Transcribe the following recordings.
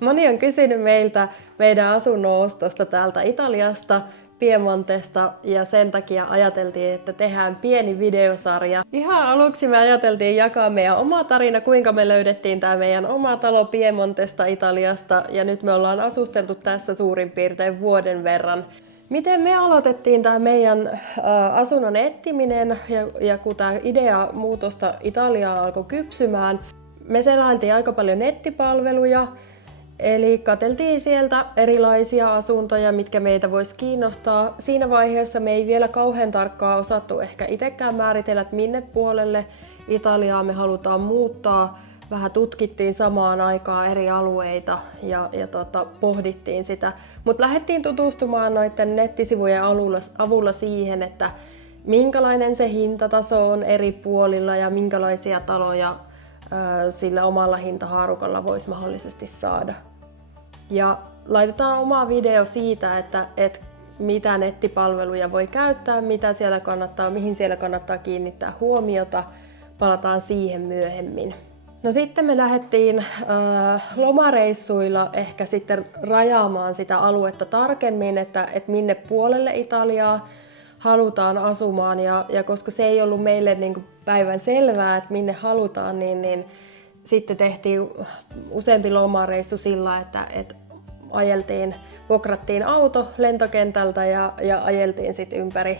Moni on kysynyt meiltä meidän asunnon ostosta täältä Italiasta, Piemontesta, ja sen takia ajateltiin, että tehdään pieni videosarja. Ihan aluksi me ajateltiin jakaa meidän oma tarina, kuinka me löydettiin tämä meidän oma talo Piemontesta Italiasta, ja nyt me ollaan asusteltu tässä suurin piirtein vuoden verran. Miten me aloitettiin tämä meidän asunnon etsiminen ja kun tämä idea muutosta Italiaan alkoi kypsymään, me selailtiin aika paljon nettipalveluja, eli katseltiin sieltä erilaisia asuntoja, mitkä meitä voisi kiinnostaa. Siinä vaiheessa me ei vielä kauhean tarkkaan osattu ehkä itsekään määritellä, että minne puolelle Italiaa me halutaan muuttaa. Vähän tutkittiin samaan aikaan eri alueita ja pohdittiin sitä. Mutta lähdettiin tutustumaan noiden nettisivujen avulla siihen, että minkälainen se hintataso on eri puolilla ja minkälaisia taloja sillä omalla hintahaarukalla voisi mahdollisesti saada. Ja laitetaan oma video siitä, että mitä nettipalveluja voi käyttää, mitä siellä kannattaa, mihin siellä kannattaa kiinnittää huomiota. Palataan siihen myöhemmin. No sitten me lähdettiin lomareissuilla ehkä sitten rajaamaan sitä aluetta tarkemmin, että minne puolelle Italiaa halutaan asumaan. Ja koska se ei ollut meille niin kuin päivän selvää, että minne halutaan, niin sitten tehtiin useampi lomareissu sillä, että vuokrattiin auto lentokentältä ja ajeltiin sitten ympäri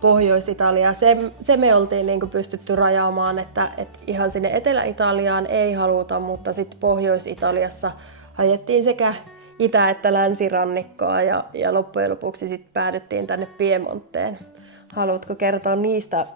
Pohjois-Italiaa. Se me oltiin niin kuin pystytty rajaamaan, että ihan sinne Etelä-Italiaan ei haluta, mutta sitten Pohjois-Italiassa ajettiin sekä itä- että länsirannikkoa ja loppujen lopuksi sitten päädyttiin tänne Piemonteen. Haluatko kertoa niistä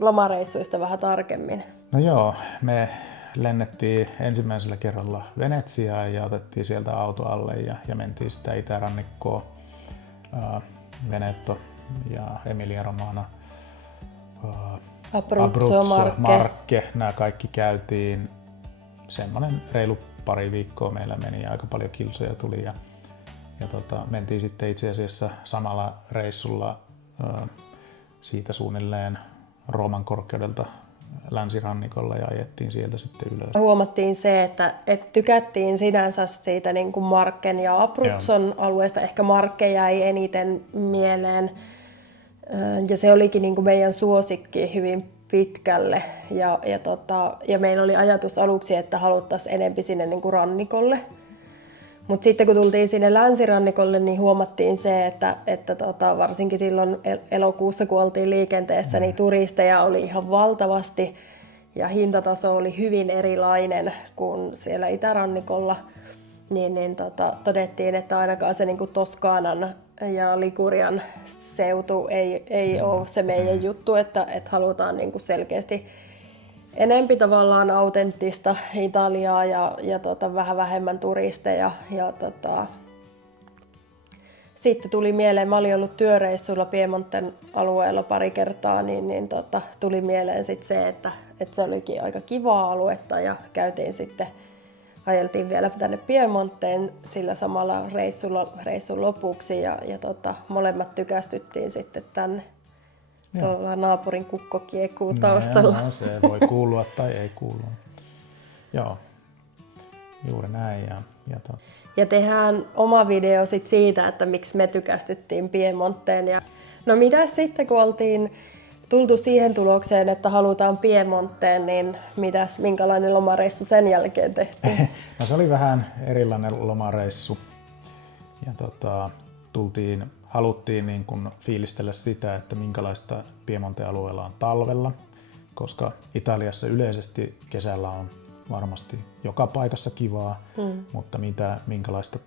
lomareissuista vähän tarkemmin? No joo, me lennettiin ensimmäisellä kerralla Venetsiaan ja otettiin sieltä auto alle ja mentiin sitä itärannikkoa, Veneto ja Emilia Romagna, Abruzzo, Marche, nämä kaikki käytiin. Semmoinen reilu pari viikkoa meillä meni ja aika paljon kilsoja tuli ja mentiin sitten itse asiassa samalla reissulla siitä suunnilleen Rooman korkeudelta länsirannikolla ja ajettiin sieltä sitten ylös. Huomattiin se, että tykättiin sinänsä siitä niin kuin Marchen ja Abruzzon alueesta. Ehkä Marche jäi eniten mieleen ja se olikin niin kuin meidän suosikki hyvin pitkälle. Ja meillä oli ajatus aluksi, että haluttaisiin enempi sinne niin kuin rannikolle. Mutta sitten kun tultiin sinne länsirannikolle, niin huomattiin se, että varsinkin silloin elokuussa, kun oltiin liikenteessä, niin turisteja oli ihan valtavasti ja hintataso oli hyvin erilainen kuin siellä itärannikolla. Todettiin, että ainakaan se niin kuin Toskaanan ja Ligurian seutu ei ole se meidän juttu, että halutaan niin kuin selkeästi enempi tavallaan autenttista Italiaa ja vähän vähemmän turisteja. Sitten tuli mieleen, mä olin ollut työreissulla Piemonten alueella pari kertaa, niin tuli mieleen sitten se, että se olikin aika kivaa aluetta ja ajeltiin vielä tänne Piemonteen sillä samalla reissun lopuksi ja molemmat tykästyttiin sitten tänne. Tuolla naapurin kukko kiekuu taustalla. No, se voi kuulua tai ei kuulua. Joo, juuri näin. Ja tehdään oma video sit siitä, että miksi me tykästyttiin Piemonteen. No mitäs sitten, kun oltiin tultu siihen tulokseen, että halutaan Piemonteen, niin minkälainen lomareissu sen jälkeen tehtiin? No se oli vähän erilainen lomareissu. Ja haluttiin niin kuin fiilistellä sitä, että minkälaista Piemonten alueella on talvella, koska Italiassa yleisesti kesällä on varmasti joka paikassa kivaa, mutta minkälaista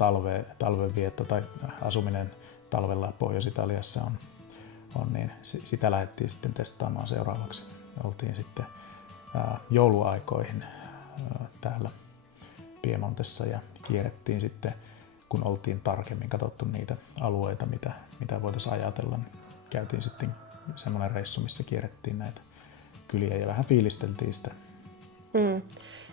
talvenvietto tai asuminen talvella Pohjois-Italiassa on, niin sitä lähdettiin sitten testaamaan seuraavaksi. Oltiin sitten jouluaikoihin täällä Piemontessa ja kierrettiin sitten, kun oltiin tarkemmin katsottu niitä alueita, mitä voitaisiin ajatella, niin käytiin sitten semmoinen reissu, missä kierrettiin näitä kyliä ja vähän fiilisteltiin sitä.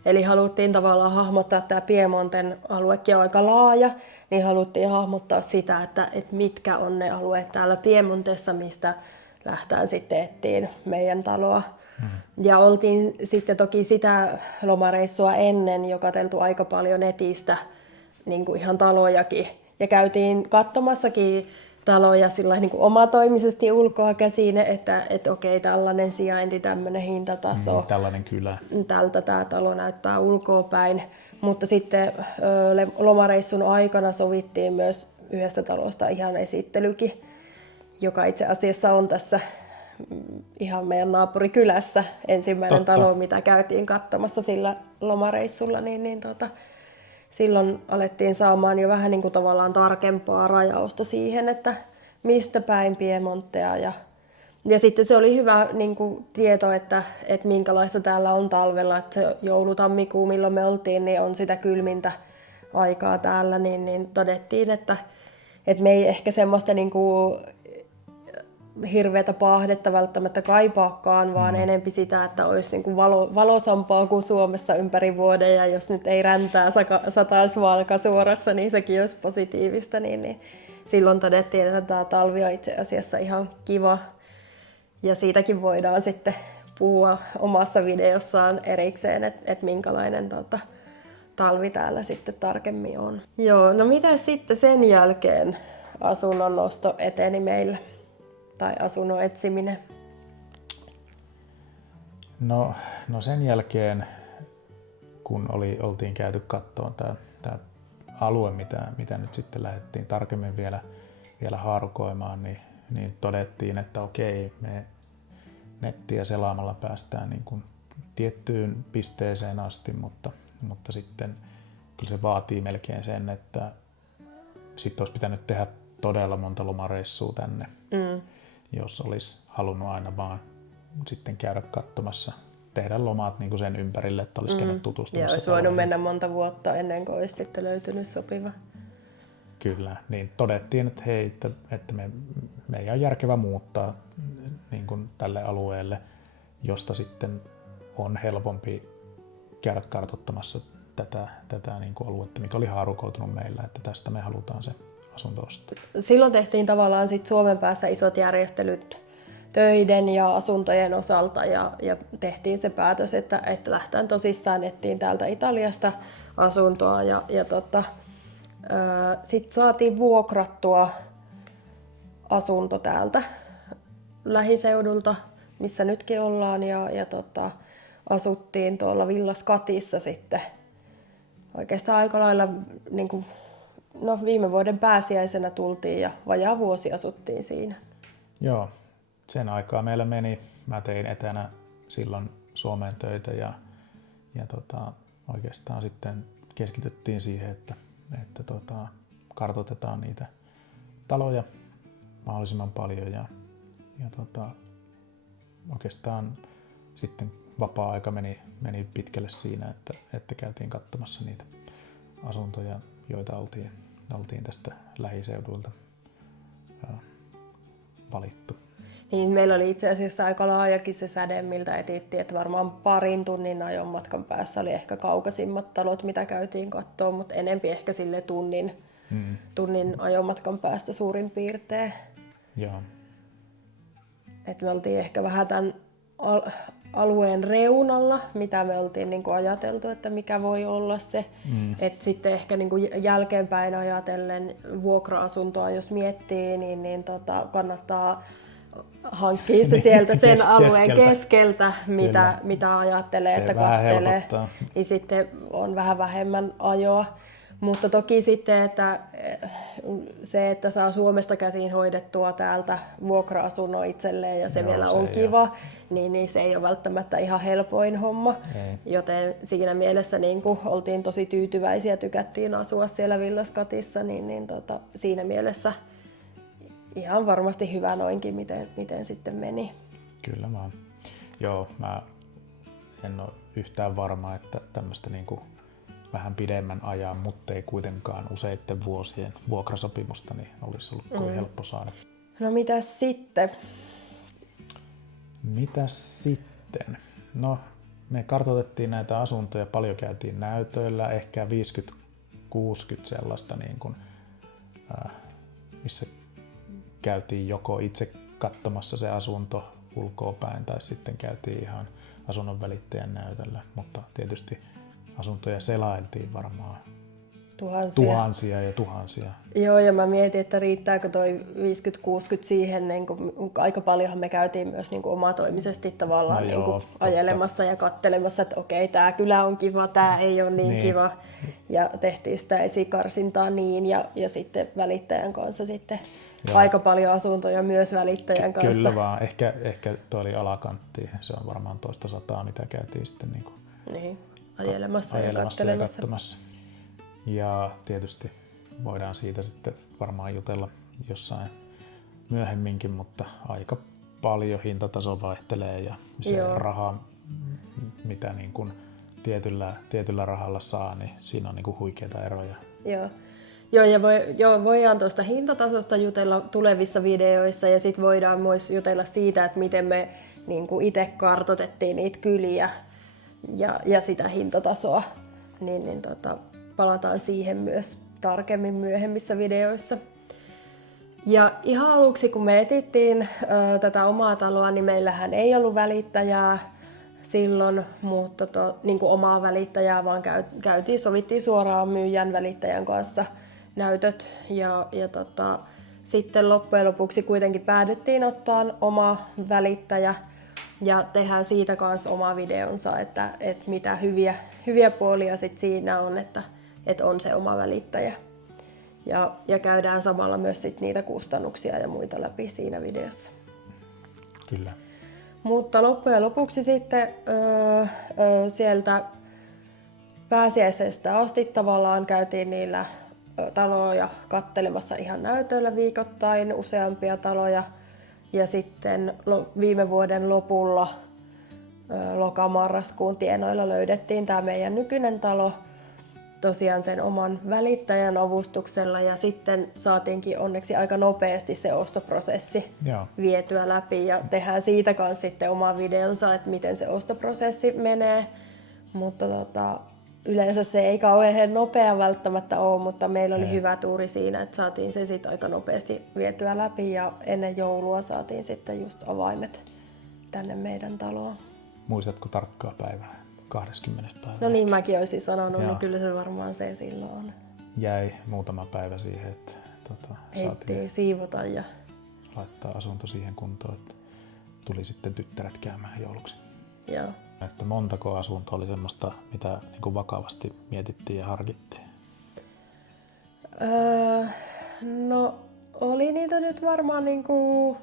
Eli haluttiin tavallaan hahmottaa, tämä Piemonten aluekin on aika laaja, niin haluttiin hahmottaa sitä, että mitkä on ne alueet täällä Piemontessa, mistä lähtään sitten etsiin meidän taloa. Ja oltiin sitten toki sitä lomareissua ennen jo katseltu aika paljon netistä niin kuin ihan talojakin. Ja käytiin katsomassakin taloja sillä niin kuin omatoimisesti ulkoa käsin, että okei, tällainen sijainti, tämmöinen hintataso. Tällainen kylä. Tältä tämä talo näyttää ulkoa päin. Mutta sitten lomareissun aikana sovittiin myös yhdestä talosta ihan esittelykin, joka itse asiassa on tässä ihan meidän naapurikylässä ensimmäinen talo, mitä käytiin katsomassa sillä lomareissulla, silloin alettiin saamaan jo vähän niin kuin tavallaan tarkempaa rajausta siihen, että mistä päin Piemontea. Ja sitten se oli hyvä niin kuin tieto, että minkälaista täällä on talvella, että se joulu-tammikuu, milloin me oltiin, niin on sitä kylmintä aikaa täällä, niin todettiin, että me ei ehkä semmoista niin kuin hirveätä paahdetta välttämättä kaipaakaan, vaan enempi sitä, että olisi niin kuin valosampaa kuin Suomessa ympäri vuoden, ja jos nyt ei räntää sataisi Valkasuorassa, niin sekin olisi positiivista, niin silloin todettiin, että tämä talvi on itse asiassa ihan kiva, ja siitäkin voidaan sitten puhua omassa videossaan erikseen, että minkälainen talvi täällä sitten tarkemmin on. Joo, no mitä sitten sen jälkeen asunnon nosto eteni meillä? Tai asunnon etsiminen? No sen jälkeen, kun oltiin käyty kattoon tämä alue, mitä nyt sitten lähdettiin tarkemmin vielä haarukoimaan, niin todettiin, että okei, me nettiä selaamalla päästään niin kuin tiettyyn pisteeseen asti, mutta sitten kyllä se vaatii melkein sen, että sitten olisi pitänyt tehdä todella monta lomareissua tänne. Jos olisi halunnut aina vaan sitten käydä katsomassa, tehdä lomat niin kuin sen ympärille, että olisi käynyt tutustumassa. Ja olisi voinut mennä monta vuotta ennen kuin olisi sitten löytynyt sopiva. Kyllä, niin todettiin, että hei, että meidän on järkevä muuttaa niin kuin tälle alueelle, josta sitten on helpompi käydä kartoittamassa tätä niin kuin aluetta, mikä oli haarukoutunut meillä, että tästä me halutaan se asunto ostaa. Silloin tehtiin tavallaan sit Suomen päässä isot järjestelyt töiden ja asuntojen osalta ja tehtiin se päätös, että lähtään tosissaan etsiin täältä Italiasta asuntoa sitten saatiin vuokrattua asunto täältä lähiseudulta, missä nytkin ollaan ja asuttiin tuolla Villa Scatissa sitten oikeastaan aika lailla niin kuin, viime vuoden pääsiäisenä tultiin ja vajaa vuosi asuttiin siinä. Joo, sen aikaa meillä meni. Mä tein etänä silloin Suomeen töitä ja oikeastaan sitten keskityttiin siihen, että kartoitetaan niitä taloja mahdollisimman paljon ja oikeastaan sitten vapaa-aika meni pitkälle siinä, että käytiin katsomassa niitä asuntoja, joita oltiin tästä lähiseuduilta valittu. Niin, meillä oli itse asiassa aika laajakin se säde, miltä etittiin, että varmaan parin tunnin ajon matkan päässä oli ehkä kaukaisimmat talot, mitä käytiin katsoa, mutta enempi ehkä sille tunnin ajomatkan päästä suurin piirtein. Joo. Et me oltiin ehkä vähän tämän alueen reunalla, mitä me oltiin niin kuin ajateltu, että mikä voi olla se. Et sitten ehkä niin kuin jälkeenpäin ajatellen vuokra-asuntoa, jos miettii, niin kannattaa hankkia se sieltä sen alueen keskeltä mitä ajattelee, se että kattelee. Niin sitten on vähän vähemmän ajoa. Mutta toki sitten, että se, että saa Suomesta käsin hoidettua täältä vuokra-asunnon itselleen ja se vielä on kiva, niin se ei ole välttämättä ihan helpoin homma. Ei. Joten siinä mielessä niin kun oltiin tosi tyytyväisiä, tykättiin asua siellä Villa Scatissa, niin siinä mielessä ihan varmasti hyvä noinkin, miten sitten meni. Kyllä vaan. Joo, mä en ole yhtään varma, että tämmöistä niinku vähän pidemmän ajan, mutta ei kuitenkaan useiden vuosien vuokrasopimusta, niin olisi ollut kovin helppo saada. No mitäs sitten? Mitäs sitten? No, me kartoitettiin näitä asuntoja, paljon käytiin näytöillä, ehkä 50-60 sellaista, niin kuin, missä käytiin joko itse katsomassa se asunto ulkoapäin tai sitten käytiin ihan asunnon välittäjän näytöllä, mutta tietysti asuntoja selailtiin varmaan tuhansia ja tuhansia. Joo, ja mä mietin, että riittääkö toi 50-60 siihen, niin kuin, aika paljonhan me käytiin myös niin kuin omatoimisesti tavallaan niin kuin ajelemassa ja kattelemassa, että okei, tää kylä on kiva, tää ei ole niin kiva. Ja tehtiin sitä esikarsintaa niin, ja sitten välittäjän kanssa sitten aika paljon asuntoja myös välittäjän kanssa. Kyllä vaan, ehkä toi oli alakantti, se on varmaan toista sataa, mitä käytiin sitten niin ajelemassa ja katselemassa. Ja tietysti voidaan siitä sitten varmaan jutella jossain myöhemminkin, mutta aika paljon hintataso vaihtelee ja se raha, mitä niin kuin tietyllä rahalla saa, niin siinä on niin kuin huikeita eroja. Joo, ja voidaan tuosta hintatasosta jutella tulevissa videoissa ja sitten voidaan myös jutella siitä, että miten me niin kuin itse kartoitettiin niitä kyliä ja sitä hintatasoa. Palataan siihen myös tarkemmin myöhemmissä videoissa. Ja ihan aluksi, kun me etittiin tätä omaa taloa, niin meillähän ei ollut välittäjää silloin, mutta niin kuin omaa välittäjää, vaan sovittiin suoraan myyjän välittäjän kanssa näytöt. Sitten loppujen lopuksi kuitenkin päädyttiin ottaa oma välittäjä ja tehdään siitä kanssa oma videonsa, että mitä hyviä puolia sit siinä on, että on se oma välittäjä. Ja käydään samalla myös sit niitä kustannuksia ja muita läpi siinä videossa. Kyllä. Mutta loppujen lopuksi sitten sieltä pääsiäisestä asti tavallaan käytiin niillä taloja kattelemassa ihan näytöllä viikoittain, useampia taloja. Ja sitten viime vuoden lopulla loka-marraskuun tienoilla löydettiin tämä meidän nykyinen talo tosiaan sen oman välittäjän avustuksella ja sitten saatiinkin onneksi aika nopeasti se ostoprosessi vietyä läpi ja tehdään siitä kanssa sitten oma videonsa, että miten se ostoprosessi menee, mutta yleensä se ei kauhean nopea välttämättä ole, mutta meillä oli hyvä tuuri siinä, että saatiin se sitten aika nopeasti vietyä läpi ja ennen joulua saatiin sitten just avaimet tänne meidän taloon. Muistatko tarkkaa päivää? 20. päivä. No niin, mäkin olisin sanonut, niin kyllä se varmaan se silloin on. Jäi muutama päivä siihen, että saatiin siivota ja laittaa asunto siihen kuntoon, että tuli sitten tyttäret käymään jouluksi. Joo. Että montako asuntoa oli semmoista, mitä niin kuin vakavasti mietittiin ja harkittiin? No oli niitä nyt varmaan niinku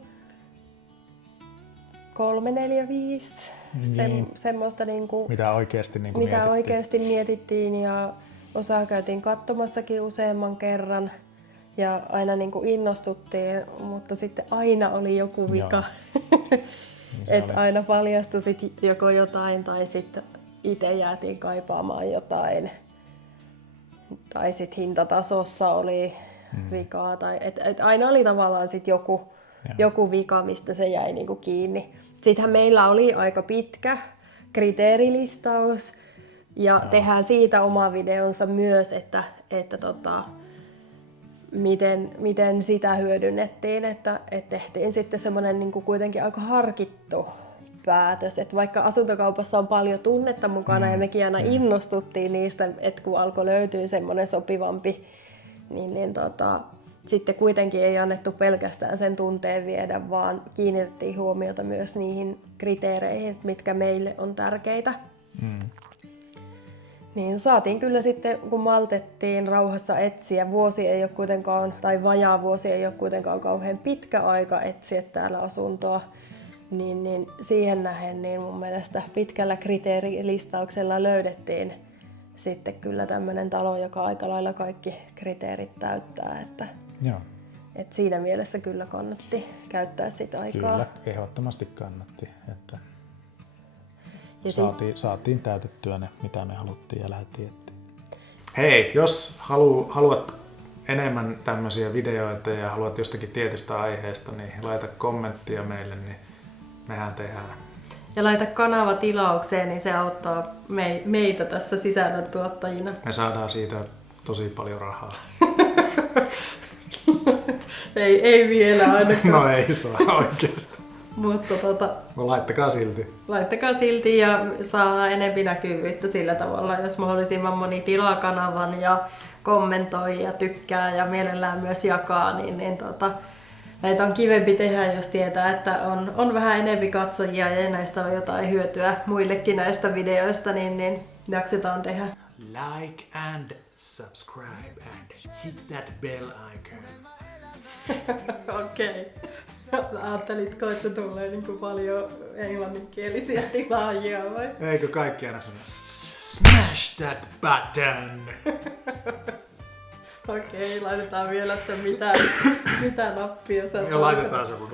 3, 4, 5. Semmoista niinku, mitä oikeasti niinku mitä oikeasti mietittiin ja osaa käytiin katsomassakin useamman kerran ja aina niinku innostuttiin, mutta sitten aina oli joku vika. Että aina paljastui sit joko jotain tai sitten itse jäätiin kaipaamaan jotain tai sitten hintatasossa oli vikaa tai et aina oli tavallaan sit joku vika, mistä se jäi niinku kiinni. Sittenhän meillä oli aika pitkä kriteerilistaus ja tehdään siitä oma videonsa myös, että miten sitä hyödynnettiin, että tehtiin sitten semmoinen niin kuin kuitenkin aika harkittu päätös, että vaikka asuntokaupassa on paljon tunnetta mukana ja mekin aina innostuttiin niistä, että kun alkoi löytyä semmoinen sopivampi, niin sitten kuitenkin ei annettu pelkästään sen tunteen viedä, vaan kiinnitettiin huomiota myös niihin kriteereihin, mitkä meille on tärkeitä. Niin saatiin kyllä sitten, kun maltettiin rauhassa etsiä, vuosi ei ole kuitenkaan, tai vajaa vuosi ei ole kuitenkaan kauhean pitkä aika etsiä täällä asuntoa, niin siihen nähden niin mun mielestä pitkällä kriteerilistauksella löydettiin sitten kyllä tämmöinen talo, joka aika lailla kaikki kriteerit täyttää, että siinä mielessä kyllä kannatti käyttää sitä aikaa. Kyllä, ehdottomasti kannatti, että saatiin täytettyä ne, mitä me haluttiin ja lähdettiin etsiä. Hei, jos haluat enemmän tämmöisiä videoita ja haluat jostakin tietystä aiheesta, niin laita kommenttia meille, niin mehän tehdään. Ja laita kanava tilaukseen, niin se auttaa meitä tässä sisällöntuottajina. Me saadaan siitä tosi paljon rahaa. ei vielä ainakaan. No ei saa oikeasti. Mutta laittakaa silti. Laittakaa silti ja saa enemmän näkyvyyttä sillä tavalla, jos mahdollisimman moni tilaa kanavan ja kommentoi ja tykkää ja mielellään myös jakaa, niin näitä on kivempi tehdä, jos tietää, että on vähän enemmän katsojia ja näistä on jotain hyötyä muillekin näistä videoista, niin jaksetaan tehdä. Like and subscribe and hit that bell icon. Okei. Ajattelitko, että tulee niin kuin paljon englanninkielisiä tilaajia vai? Eikö kaikki aina sano smash that button? Okei, laitetaan vielä, että mitä nappia sä Ja laitetaan se kun